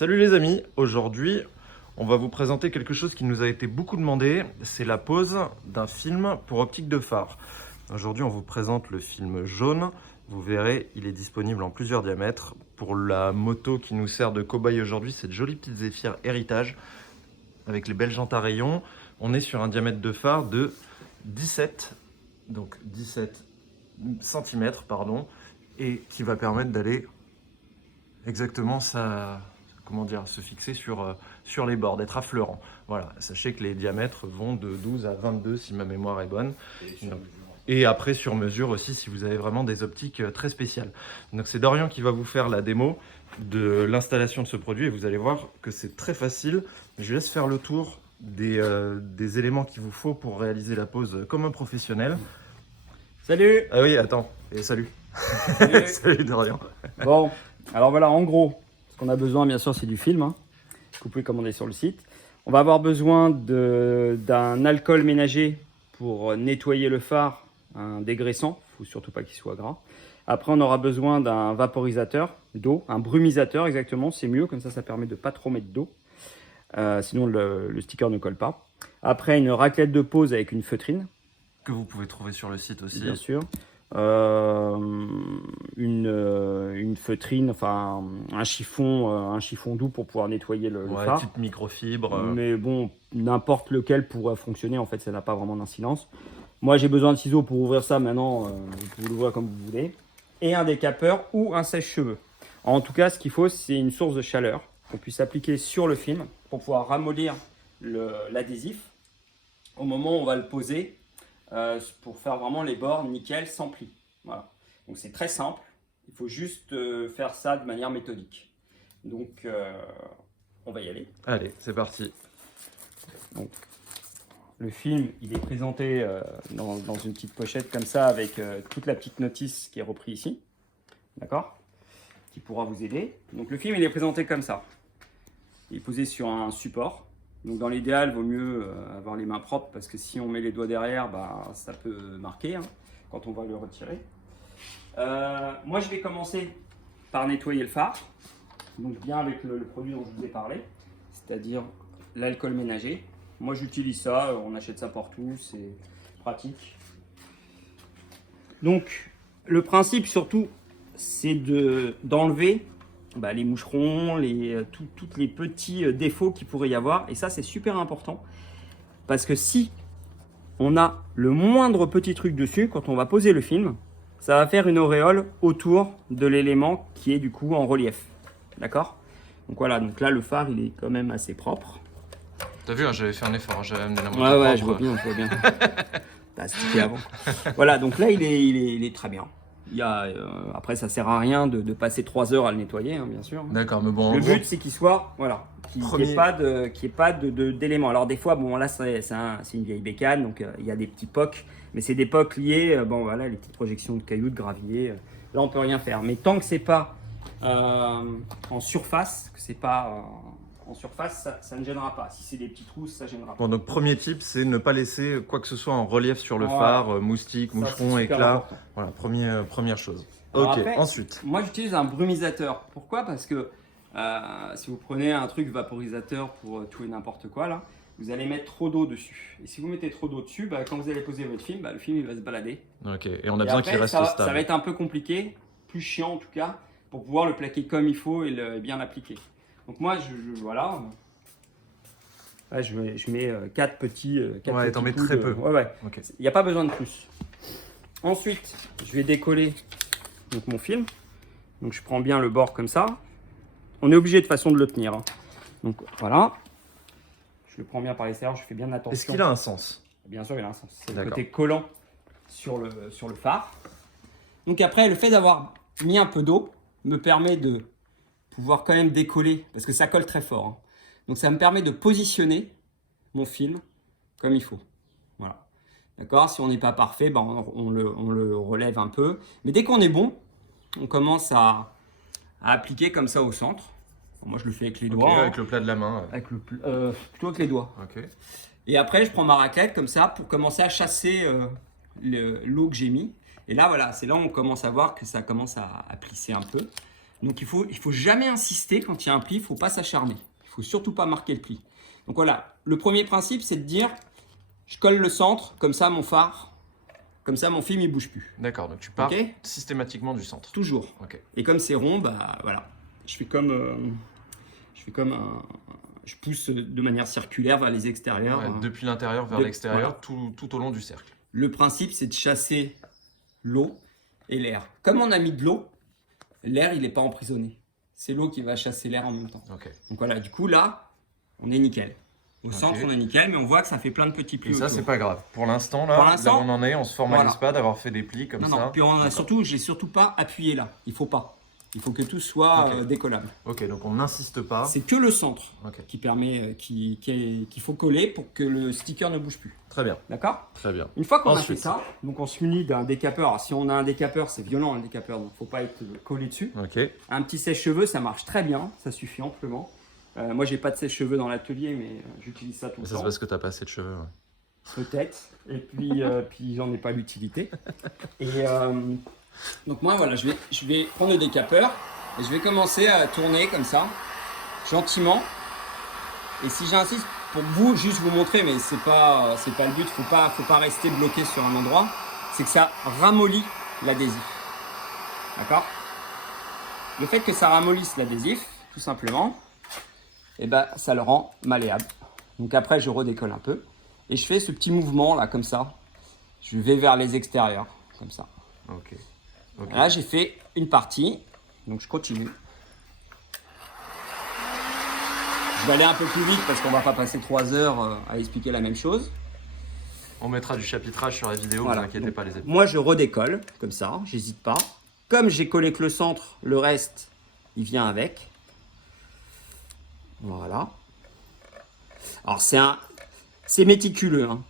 Salut les amis, aujourd'hui on va vous présenter quelque chose qui nous a été beaucoup demandé, c'est la pose d'un film pour optique de phare. Aujourd'hui on vous présente le film jaune, vous verrez il est disponible en plusieurs diamètres. Pour la moto qui nous sert de cobaye aujourd'hui, cette jolie petite Zéphyr Héritage avec les belles jantes à rayons. On est sur un diamètre de phare de 17 cm, pardon, et qui va permettre d'aller exactement se fixer sur les bords, d'être affleurant. Voilà, sachez que les diamètres vont de 12 à 22 si ma mémoire est bonne. Et après sur mesure aussi si vous avez vraiment des optiques très spéciales. Donc c'est Dorian qui va vous faire la démo de l'installation de ce produit et vous allez voir que c'est très facile. Je vous laisse faire le tour des éléments qu'il vous faut pour réaliser la pose comme un professionnel. Salut! Ah oui, attends, et salut. Salut. Salut Dorian. Bon, alors voilà, en gros, ce qu'on a besoin, bien sûr, c'est du film, hein, que vous pouvez commander sur le site. On va avoir besoin d'un alcool ménager pour nettoyer le phare, un dégraissant. Il ne faut surtout pas qu'il soit gras. Après, on aura besoin d'un vaporisateur d'eau, un brumisateur exactement, c'est mieux, comme ça permet de ne pas trop mettre d'eau. Sinon, le sticker ne colle pas. Après, une raclette de pose avec une feutrine. Que vous pouvez trouver sur le site aussi. Bien sûr. Une feutrine, enfin un chiffon doux pour pouvoir nettoyer le phare. Type microfibre. Mais bon, n'importe lequel pourrait fonctionner, en fait, ça n'a pas vraiment d'incidence. Moi, j'ai besoin de ciseaux pour ouvrir ça maintenant, vous pouvez l'ouvrir comme vous voulez. Et un décapeur ou un sèche-cheveux. En tout cas, ce qu'il faut, c'est une source de chaleur qu'on puisse appliquer sur le film pour pouvoir ramollir l'adhésif au moment où on va le poser. Pour faire vraiment les bords nickel sans pli. Voilà. Donc c'est très simple, il faut juste faire ça de manière méthodique. Donc on va y aller. Allez, c'est parti. Donc, le film, il est présenté dans une petite pochette comme ça avec toute la petite notice qui est reprise ici. D'accord? Qui pourra vous aider. Donc le film, il est présenté comme ça. Il est posé sur un support. Donc dans l'idéal, il vaut mieux avoir les mains propres parce que si on met les doigts derrière, bah, ça peut marquer quand on va le retirer. Moi, je vais commencer par nettoyer le phare. Donc bien avec le produit dont je vous ai parlé, c'est-à-dire l'alcool ménager. Moi, j'utilise ça, on achète ça partout, c'est pratique. Donc le principe surtout, c'est d'enlever les moucherons, tous les petits défauts qu'il pourrait y avoir. Et ça, c'est super important. Parce que si on a le moindre petit truc dessus, quand on va poser le film, ça va faire une auréole autour de l'élément qui est du coup en relief. D'accord? Donc voilà, donc là, le phare, il est quand même assez propre. T'as vu, j'avais fait un effort, j'avais amené la moto Ouais, propre. je vois bien. T'as stické avant. Voilà, donc là, il est très bien. Après, ça sert à rien de passer 3 heures à le nettoyer, bien sûr. D'accord, mais bon. Le but, c'est qu'il soit, voilà, qu'il n'y ait pas d'éléments. Alors des fois, bon là, c'est une vieille bécane, donc il y a des petits pocs, mais c'est des pocs liés, les petites projections de cailloux, de gravier. Là, on peut rien faire. Mais tant que c'est pas en surface, en surface, ça ne gênera pas. Si c'est des petits trous, ça gênera pas. Bon, donc premier type, c'est ne pas laisser quoi que ce soit en relief sur le phare, moustique, moucheron, éclat. Voilà, première chose. Alors ok, après, ensuite. Moi, j'utilise un brumisateur. Pourquoi? Parce que si vous prenez un truc vaporisateur pour tout et n'importe quoi, là, vous allez mettre trop d'eau dessus. Et si vous mettez trop d'eau dessus, quand vous allez poser votre film, le film il va se balader. Ok, et on a besoin qu'il reste stable. Ça va être un peu compliqué, plus chiant en tout cas, pour pouvoir le plaquer comme il faut et bien l'appliquer. Donc moi, voilà. Là, je mets 4 petits. Ouais, t'en mets très peu. Ouais. Okay. Il n'y a pas besoin de plus. Ensuite, je vais décoller mon film. Donc je prends bien le bord comme ça. On est obligé de toute façon de le tenir. Donc voilà. Je le prends bien par l'extérieur, je fais bien attention. Est-ce qu'il a un sens? Bien sûr, il a un sens. C'est le côté collant sur le phare. Donc après, le fait d'avoir mis un peu d'eau me permet de pouvoir quand même décoller, parce que ça colle très fort. Donc ça me permet de positionner mon film comme il faut. Voilà. D'accord? Si on n'est pas parfait, on le relève un peu. Mais dès qu'on est bon, on commence à appliquer comme ça au centre. Moi, je le fais avec les doigts. Avec le plat de la main. Plutôt avec les doigts. Ok. Et après, je prends ma raclette comme ça pour commencer à chasser l'eau que j'ai mis. Et là, voilà, c'est là où on commence à voir que ça commence à plisser un peu. Donc il faut jamais insister quand il y a un pli, il ne faut pas s'acharner. Il ne faut surtout pas marquer le pli. Donc voilà, le premier principe, c'est de dire, je colle le centre, comme ça mon phare, comme ça mon film il bouge plus. D'accord, donc tu pars Ok. systématiquement du centre. Toujours. Ok. Et comme c'est rond, bah voilà, je fais comme je pousse de manière circulaire vers les extérieurs. Ouais, depuis l'intérieur vers l'extérieur, tout au long du cercle. Le principe, c'est de chasser l'eau et l'air. Comme on a mis de l'eau, l'air, il n'est pas emprisonné. C'est l'eau qui va chasser l'air en même temps. Ok. Donc voilà, du coup, là, on est nickel. Au centre, on est nickel, mais on voit que ça fait plein de petits plis. Et ça, autour. c'est pas grave. Pour l'instant, là, Là, on en est, on se formalise voilà. pas d'avoir fait des plis comme ça. Non, puis on a surtout, j'ai surtout pas appuyé là. Il faut pas. Il faut que tout soit décollable. Ok, donc on n'insiste pas. C'est que le centre Ok. qui permet, qu'il faut coller pour que le sticker ne bouge plus. Très bien. D'accord? Très bien. Une fois qu'on a fait Ensuite. ça, donc on se munit d'un décapeur. Alors, si on a un décapeur, c'est violent un décapeur, donc faut pas être collé dessus. Ok. Un petit sèche-cheveux, ça marche très bien, ça suffit amplement. Moi, j'ai pas de sèche-cheveux dans l'atelier, mais j'utilise ça tout le Ça, temps. c'est parce que t'as pas assez de cheveux. Ouais. Peut-être. Et puis, puis j'en ai pas l'utilité. Et donc moi, voilà, je vais prendre le décapeur et je vais commencer à tourner comme ça, gentiment. Et si j'insiste, pour vous, juste vous montrer, mais c'est pas le but, faut pas rester bloqué sur un endroit, c'est que ça ramollit l'adhésif. D'accord? Le fait que ça ramollisse l'adhésif, tout simplement, et ben, ça le rend malléable. Donc après, je redécolle un peu et je fais ce petit mouvement là, comme ça. Je vais vers les extérieurs, comme ça. Ok. Là, j'ai fait une partie, donc je continue. Je vais aller un peu plus vite parce qu'on va pas passer 3 heures à expliquer la même chose. On mettra du chapitrage sur la vidéo, Voilà. vous inquiétez Donc, pas les amis. moi, je redécolle, comme ça, j'hésite pas. Comme j'ai collé que le centre, le reste, il vient avec. Voilà. Alors, c'est méticuleux, hein.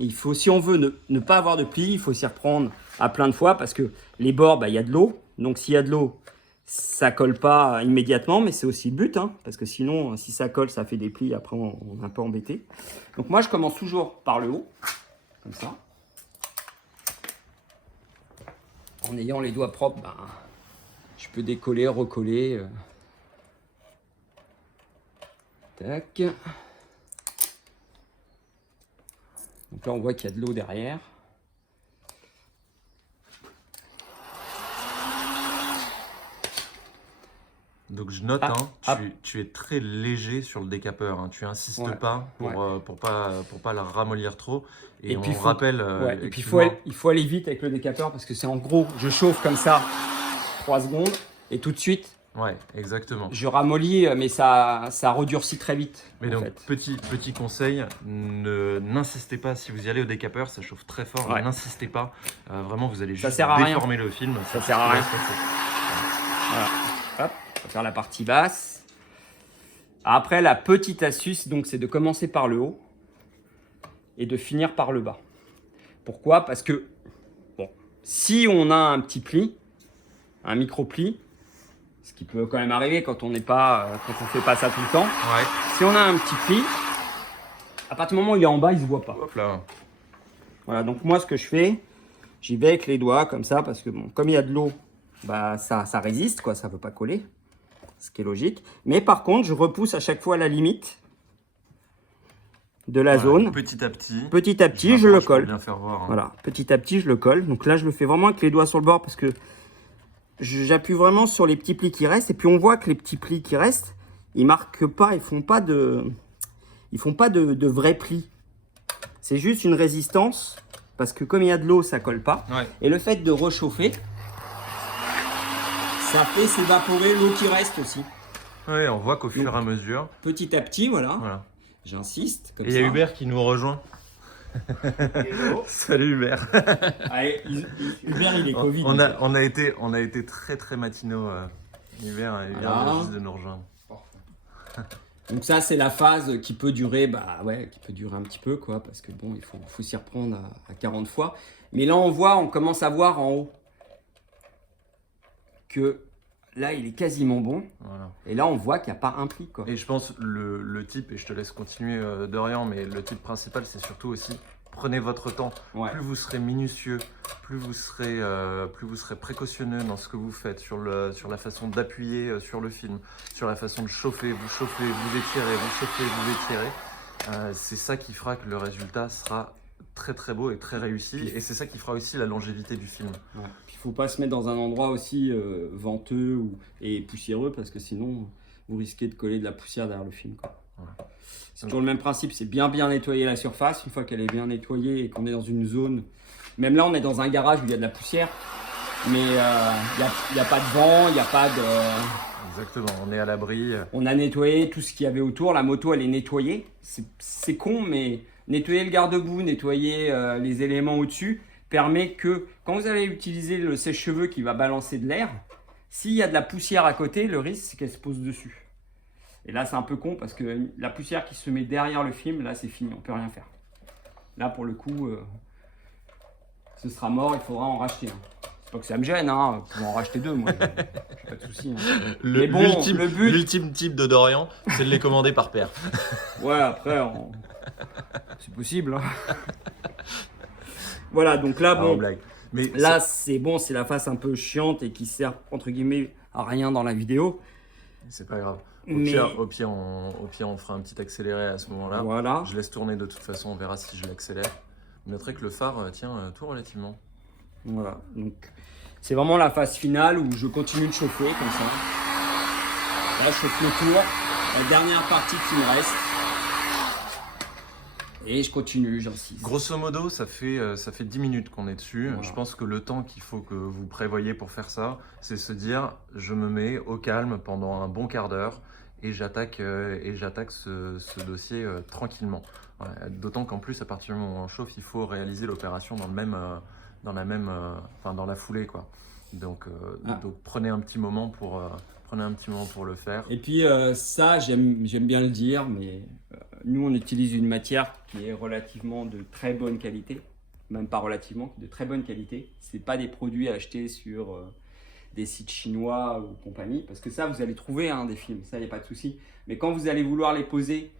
Il faut, si on veut ne pas avoir de plis, il faut s'y reprendre à plein de fois parce que les bords, bah, il y a de l'eau. Donc, s'il y a de l'eau, ça colle pas immédiatement, mais c'est aussi le but, hein, parce que sinon, si ça colle, ça fait des plis. Après, on est un peu embêté. Donc, moi, je commence toujours par le haut, comme ça. En ayant les doigts propres, ben, je peux décoller, recoller. Tac. Donc là, on voit qu'il y a de l'eau derrière. Donc je note, tu es très léger sur le décapeur. Hein. Tu insistes pas pour pas la ramollir trop. Et on puis rappelle. Et puis il faut aller vite avec le décapeur parce que c'est en gros, je chauffe comme ça 3 secondes et tout de suite. Ouais, exactement. Je ramollis, mais ça redurcit très vite. Mais donc, petit conseil, n'insistez pas si vous y allez au décapeur, ça chauffe très fort. Ouais. N'insistez pas. Vraiment, vous allez juste sert à rien. déformer le film. Ça sert à rien. Voilà. Hop, on va faire la partie basse. Après, la petite astuce, donc, c'est de commencer par le haut et de finir par le bas. Pourquoi? Parce que bon, si on a un petit pli, un micro-pli, ce qui peut quand même arriver quand on fait pas ça tout le temps. Ouais. Si on a un petit pli, à partir du moment où il est en bas, il se voit pas. Hop là. Voilà, donc moi ce que je fais, j'y vais avec les doigts comme ça parce que bon, comme il y a de l'eau, bah ça résiste quoi, ça veut pas coller, ce qui est logique. Mais par contre, je repousse à chaque fois la limite de la zone. Petit à petit. Petit à petit, je le colle. Bien faire voir. Hein. Voilà, petit à petit, je le colle. Donc là, je le fais vraiment avec les doigts sur le bord parce que j'appuie vraiment sur les petits plis qui restent. Et puis on voit que les petits plis qui restent, ils marquent pas, ils font pas de vrais plis. C'est juste une résistance parce que comme il y a de l'eau, ça colle pas. Ouais. Et le fait de réchauffer, ça fait s'évaporer l'eau qui reste aussi. Ouais, on voit qu'au fur et à mesure. Petit à petit, voilà. J'insiste. Et il y a Hubert qui nous rejoint. Salut Hubert. Allez, Hubert, il est Covid. On a été très matinaux. Hubert vient juste de nous rejoindre. Donc ça, c'est la phase qui peut durer, qui peut durer un petit peu, quoi, parce que bon, il faut s'y reprendre à 40 fois. Mais là, on commence à voir en haut que là, il est quasiment bon. Voilà. Et là, on voit qu'il n'y a pas un pli, quoi. Et je pense le type, et je te laisse continuer Dorian, mais le type principal, c'est surtout aussi prenez votre temps, Ouais. plus vous serez minutieux, plus vous serez précautionneux dans ce que vous faites, sur la façon d'appuyer sur le film, sur la façon de chauffer, vous étirez, vous chauffez, vous étirez. C'est ça qui fera que le résultat sera très très beau et très réussi, et c'est ça qui fera aussi la longévité du film. Ouais. Puis il faut pas se mettre dans un endroit aussi venteux et poussiéreux, parce que sinon vous risquez de coller de la poussière derrière le film, quoi. Ouais. C'est toujours le même principe, c'est bien nettoyer la surface. Une fois qu'elle est bien nettoyée et qu'on est dans une zone, même là on est dans un garage où il y a de la poussière, mais il n'y a pas de vent, il n'y a pas de... Exactement, on est à l'abri. On a nettoyé tout ce qu'il y avait autour, la moto elle est nettoyée, c'est con, mais nettoyer le garde-boue, nettoyer les éléments au-dessus permet que quand vous allez utiliser le sèche-cheveux qui va balancer de l'air, s'il y a de la poussière à côté, le risque c'est qu'elle se pose dessus. Et là c'est un peu con parce que la poussière qui se met derrière le film, là c'est fini, on peut rien faire. Là pour le coup, ce sera mort, il faudra en racheter un. C'est pas que ça me gêne, hein, pour en racheter deux, moi, j'ai pas de soucis. Hein. Mais bon, le but... L'ultime type de Dorian, c'est de les commander par paire. Ouais, après, c'est possible. Hein. Voilà, donc là, bon, blague. Mais là, c'est bon, c'est la face un peu chiante et qui sert, entre guillemets, à rien dans la vidéo. c'est pas grave. Mais... Au pire, on fera un petit accéléré à ce moment-là. Voilà. Je laisse tourner de toute façon, on verra si je l'accélère. Vous noterez que le phare tient tout relativement. Voilà, donc c'est vraiment la phase finale où je continue de chauffer comme ça. Là, je chauffe le tour, la dernière partie qui me reste. Et je continue, j'insiste. Grosso modo, ça fait 10 minutes qu'on est dessus. Voilà. Je pense que le temps qu'il faut que vous prévoyez pour faire ça, c'est se dire, je me mets au calme pendant un bon quart d'heure et j'attaque ce dossier tranquillement. Ouais, d'autant qu'en plus, à partir du moment où on chauffe, il faut réaliser l'opération dans la foulée, quoi. Donc prenez un petit moment pour le faire. Et puis ça, j'aime bien le dire, mais nous on utilise une matière qui est relativement de très bonne qualité, même pas relativement, de très bonne qualité. C'est pas des produits achetés sur des sites chinois ou compagnie, parce que ça vous allez trouver des films, ça y a pas de souci. Mais quand vous allez vouloir les poser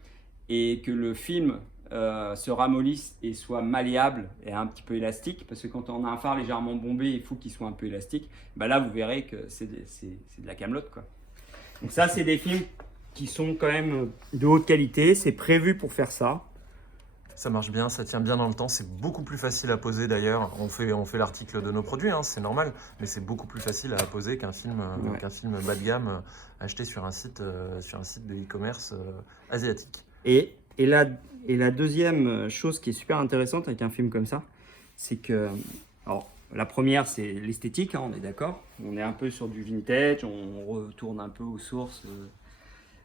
et que le film se ramollisse et soit malléable et un petit peu élastique, parce que quand on a un phare légèrement bombé, il faut qu'il soit un peu élastique, bah là vous verrez que c'est de la camelote, quoi. Donc ça, c'est des films qui sont quand même de haute qualité, c'est prévu pour faire ça. Ça marche bien, ça tient bien dans le temps, c'est beaucoup plus facile à poser d'ailleurs. On fait l'article de nos produits, hein, c'est normal, mais c'est beaucoup plus facile à poser qu'un film bas de gamme acheté sur un site de e-commerce asiatique. Et la deuxième chose qui est super intéressante avec un film comme ça, c'est que, alors, la première, c'est l'esthétique, hein, on est d'accord. On est un peu sur du vintage, on retourne un peu aux sources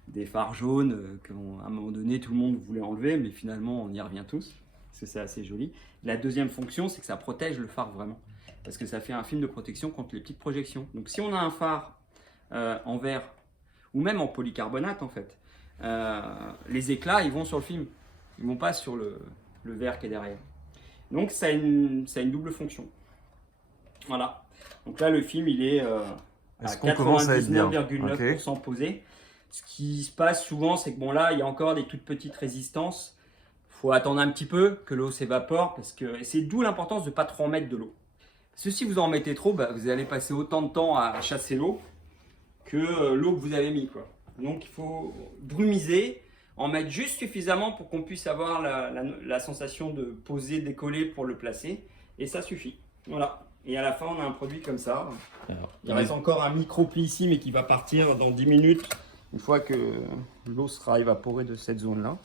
des phares jaunes qu'à un moment donné, tout le monde voulait enlever, mais finalement, on y revient tous, parce que c'est assez joli. La deuxième fonction, c'est que ça protège le phare vraiment, parce que ça fait un film de protection contre les petites projections. Donc si on a un phare en verre, ou même en polycarbonate en fait, les éclats, ils vont sur le film, ils ne vont pas sur le verre qui est derrière. Donc ça a une double fonction. Voilà. Donc là, le film, il est à 99,9% posé. Ce qui se passe souvent, c'est que bon là, il y a encore des toutes petites résistances. Il faut attendre un petit peu que l'eau s'évapore, parce que et c'est d'où l'importance de ne pas trop en mettre de l'eau. Parce que si vous en mettez trop, bah, vous allez passer autant de temps à chasser l'eau que l'eau que vous avez mis, quoi. Donc il faut brumiser, en mettre juste suffisamment pour qu'on puisse avoir la sensation de poser, décoller pour le placer. Et ça suffit. Voilà. Et à la fin, on a un produit comme ça. Il reste encore un micro-pli ici, mais qui va partir dans 10 minutes, une fois que l'eau sera évaporée de cette zone-là.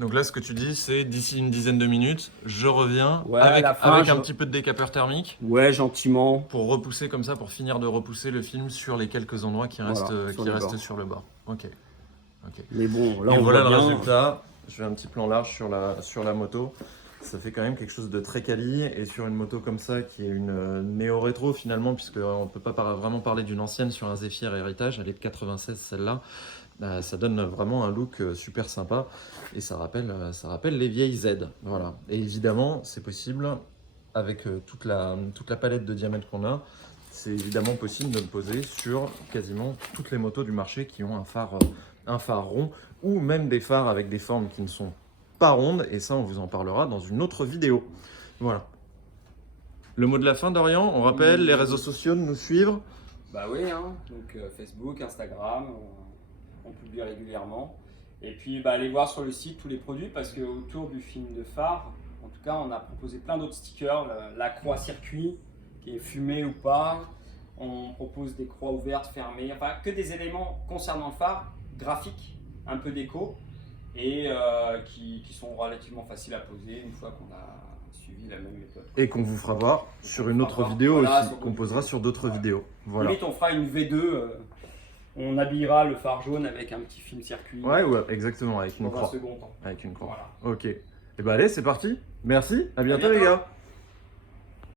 Donc là, ce que tu dis, c'est d'ici une dizaine de minutes, je reviens avec un petit peu de décapeur thermique. Ouais, gentiment. Pour repousser comme ça, pour finir de repousser le film sur les quelques endroits qui restent sur le bord. Ok. Mais bon, là, et voilà le résultat. Je fais un petit plan large sur la moto. Ça fait quand même quelque chose de très quali, et sur une moto comme ça qui est une néo-rétro finalement, puisqu'on ne peut pas vraiment parler d'une ancienne sur un Zephyr Héritage, elle est de 96 celle-là. Ça donne vraiment un look super sympa, et ça rappelle les vieilles Z. Voilà. Et évidemment, c'est possible avec toute la palette de diamètres qu'on a. C'est évidemment possible de le poser sur quasiment toutes les motos du marché qui ont un phare rond, ou même des phares avec des formes qui ne sont pas ronde, et ça on vous en parlera dans une autre vidéo. Voilà. Le mot de la fin, Dorian, on rappelle les réseaux sociaux de nous suivre. Bah oui, hein. Donc Facebook, Instagram, on publie régulièrement. Et puis bah, allez voir sur le site tous les produits parce qu'autour du film de phare, en tout cas, on a proposé plein d'autres stickers, la croix circuit qui est fumée ou pas. On propose des croix ouvertes, fermées, enfin que des éléments concernant le phare, graphiques, un peu déco et qui sont relativement faciles à poser une fois qu'on a suivi la même méthode. Et qu'on vous fera voir sur une autre vidéo voilà, aussi, qu'on posera sur d'autres vidéos. Voilà. Limite, on fera une V2, on habillera le phare jaune avec un petit film circuit. Ouais, exactement, avec une dans un croix. second temps. Avec une croix. Voilà. Ok. Et bah allez, c'est parti. Merci, à bientôt bientôt. les gars.